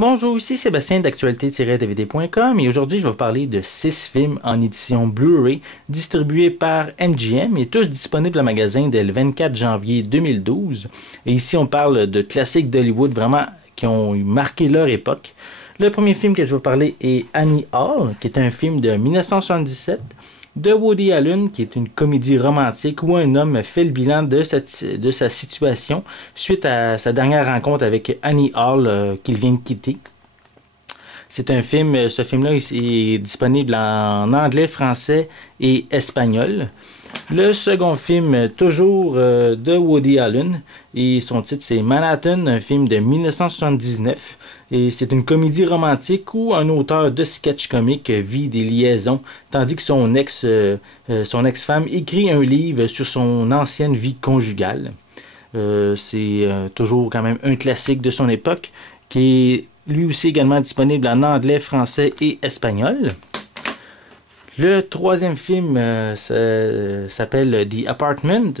Bonjour, ici Sébastien d'actualité-dvd.com et aujourd'hui je vais vous parler de 6 films en édition Blu-ray distribués par MGM et tous disponibles en magasin dès le 24 janvier 2012. Et ici on parle de classiques d'Hollywood vraiment qui ont marqué leur époque. Le premier film que je vais vous parler est Annie Hall, qui est un film de 1977 de Woody Allen, qui est une comédie romantique où un homme fait le bilan de sa situation suite à sa dernière rencontre avec Annie Hall qu'il vient de quitter. C'est un film, ce film-là est disponible en anglais, français et espagnol. Le second film, toujours de Woody Allen, et son titre c'est Manhattan, un film de 1979. Et c'est une comédie romantique où un auteur de sketch comique vit des liaisons, tandis que son ex-femme écrit un livre sur son ancienne vie conjugale. C'est toujours quand même un classique de son époque, qui est lui aussi également disponible en anglais, français et espagnol. Le troisième film s'appelle The Apartment.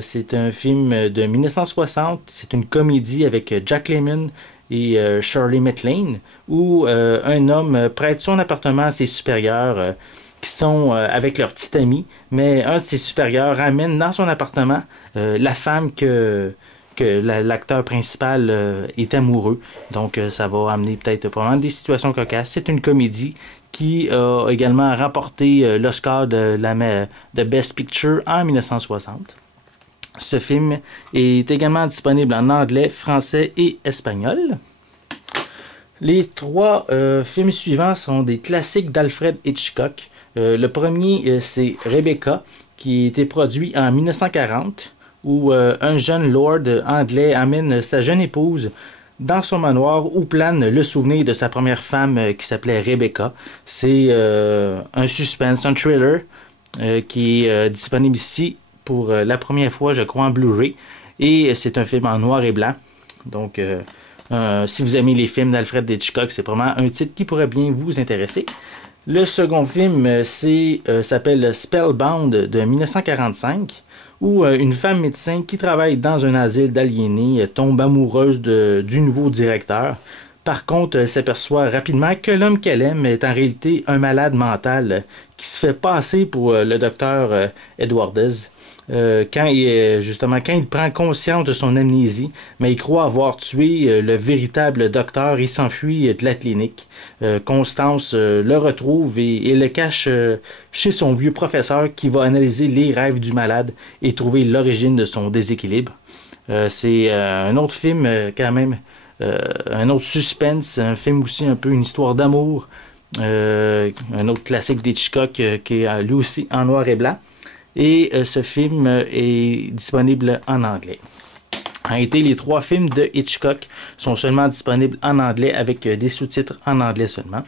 C'est un film de 1960. C'est une comédie avec Jack Lemmon et Shirley MacLaine, où un homme prête son appartement à ses supérieurs qui sont avec leur petit ami, mais un de ses supérieurs ramène dans son appartement la femme que l'acteur principal est amoureux. Donc ça va amener peut-être probablement des situations cocasses. C'est une comédie qui a également remporté l'Oscar de Best Picture en 1960. Ce film est également disponible en anglais, français et espagnol. Les trois films suivants sont des classiques d'Alfred Hitchcock. Le premier, c'est Rebecca, qui a été produit en 1940, où un jeune lord anglais amène sa jeune épouse dans son manoir où plane le souvenir de sa première femme qui s'appelait Rebecca. C'est un suspense, un thriller qui est disponible ici pour la première fois, je crois, en Blu-ray. Et c'est un film en noir et blanc. Donc, si vous aimez les films d'Alfred Hitchcock, c'est vraiment un titre qui pourrait bien vous intéresser. Le second film s'appelle Spellbound de 1945, où une femme médecin qui travaille dans un asile d'aliénés tombe amoureuse du nouveau directeur. Par contre, elle s'aperçoit rapidement que l'homme qu'elle aime est en réalité un malade mental qui se fait passer pour le docteur Edwardes. Quand il prend conscience de son amnésie, mais il croit avoir tué le véritable docteur, il s'enfuit de la clinique. Constance le retrouve et le cache chez son vieux professeur qui va analyser les rêves du malade et trouver l'origine de son déséquilibre. C'est un autre film quand même, un autre suspense, un film aussi un peu une histoire d'amour, un autre classique d'Hitchcock qui est lui aussi en noir et blanc. Et ce film est disponible en anglais. En réalité, les trois films de Hitchcock sont seulement disponibles en anglais avec des sous-titres en anglais seulement.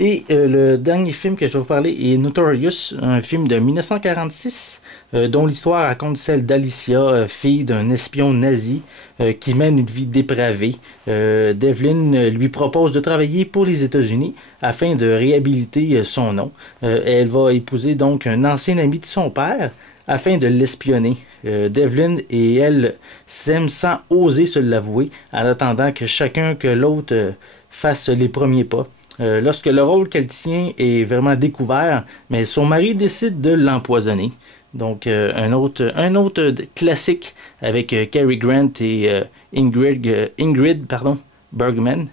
Et le dernier film que je vais vous parler est Notorious, un film de 1946 dont l'histoire raconte celle d'Alicia, fille d'un espion nazi qui mène une vie dépravée. Devlin lui propose de travailler pour les États-Unis afin de réhabiliter son nom. Elle va épouser donc un ancien ami de son père afin de l'espionner. Devlin et elle s'aiment sans oser se l'avouer en attendant que chacun que l'autre fasse les premiers pas. Lorsque le rôle qu'elle tient est vraiment découvert, mais son mari décide de l'empoisonner. Donc un autre classique avec Cary Grant et Ingrid Bergman.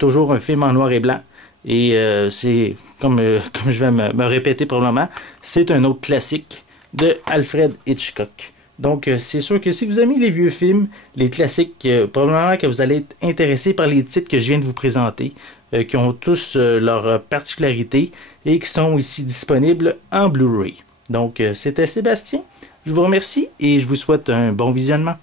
Toujours un film en noir et blanc. Et c'est, comme je vais me répéter probablement, c'est un autre classique de Alfred Hitchcock. Donc c'est sûr que si vous aimez les vieux films, les classiques, probablement que vous allez être intéressé par les titres que je viens de vous présenter, qui ont tous leurs particularités et qui sont ici disponibles en Blu-ray. Donc c'était Sébastien, je vous remercie et je vous souhaite un bon visionnement.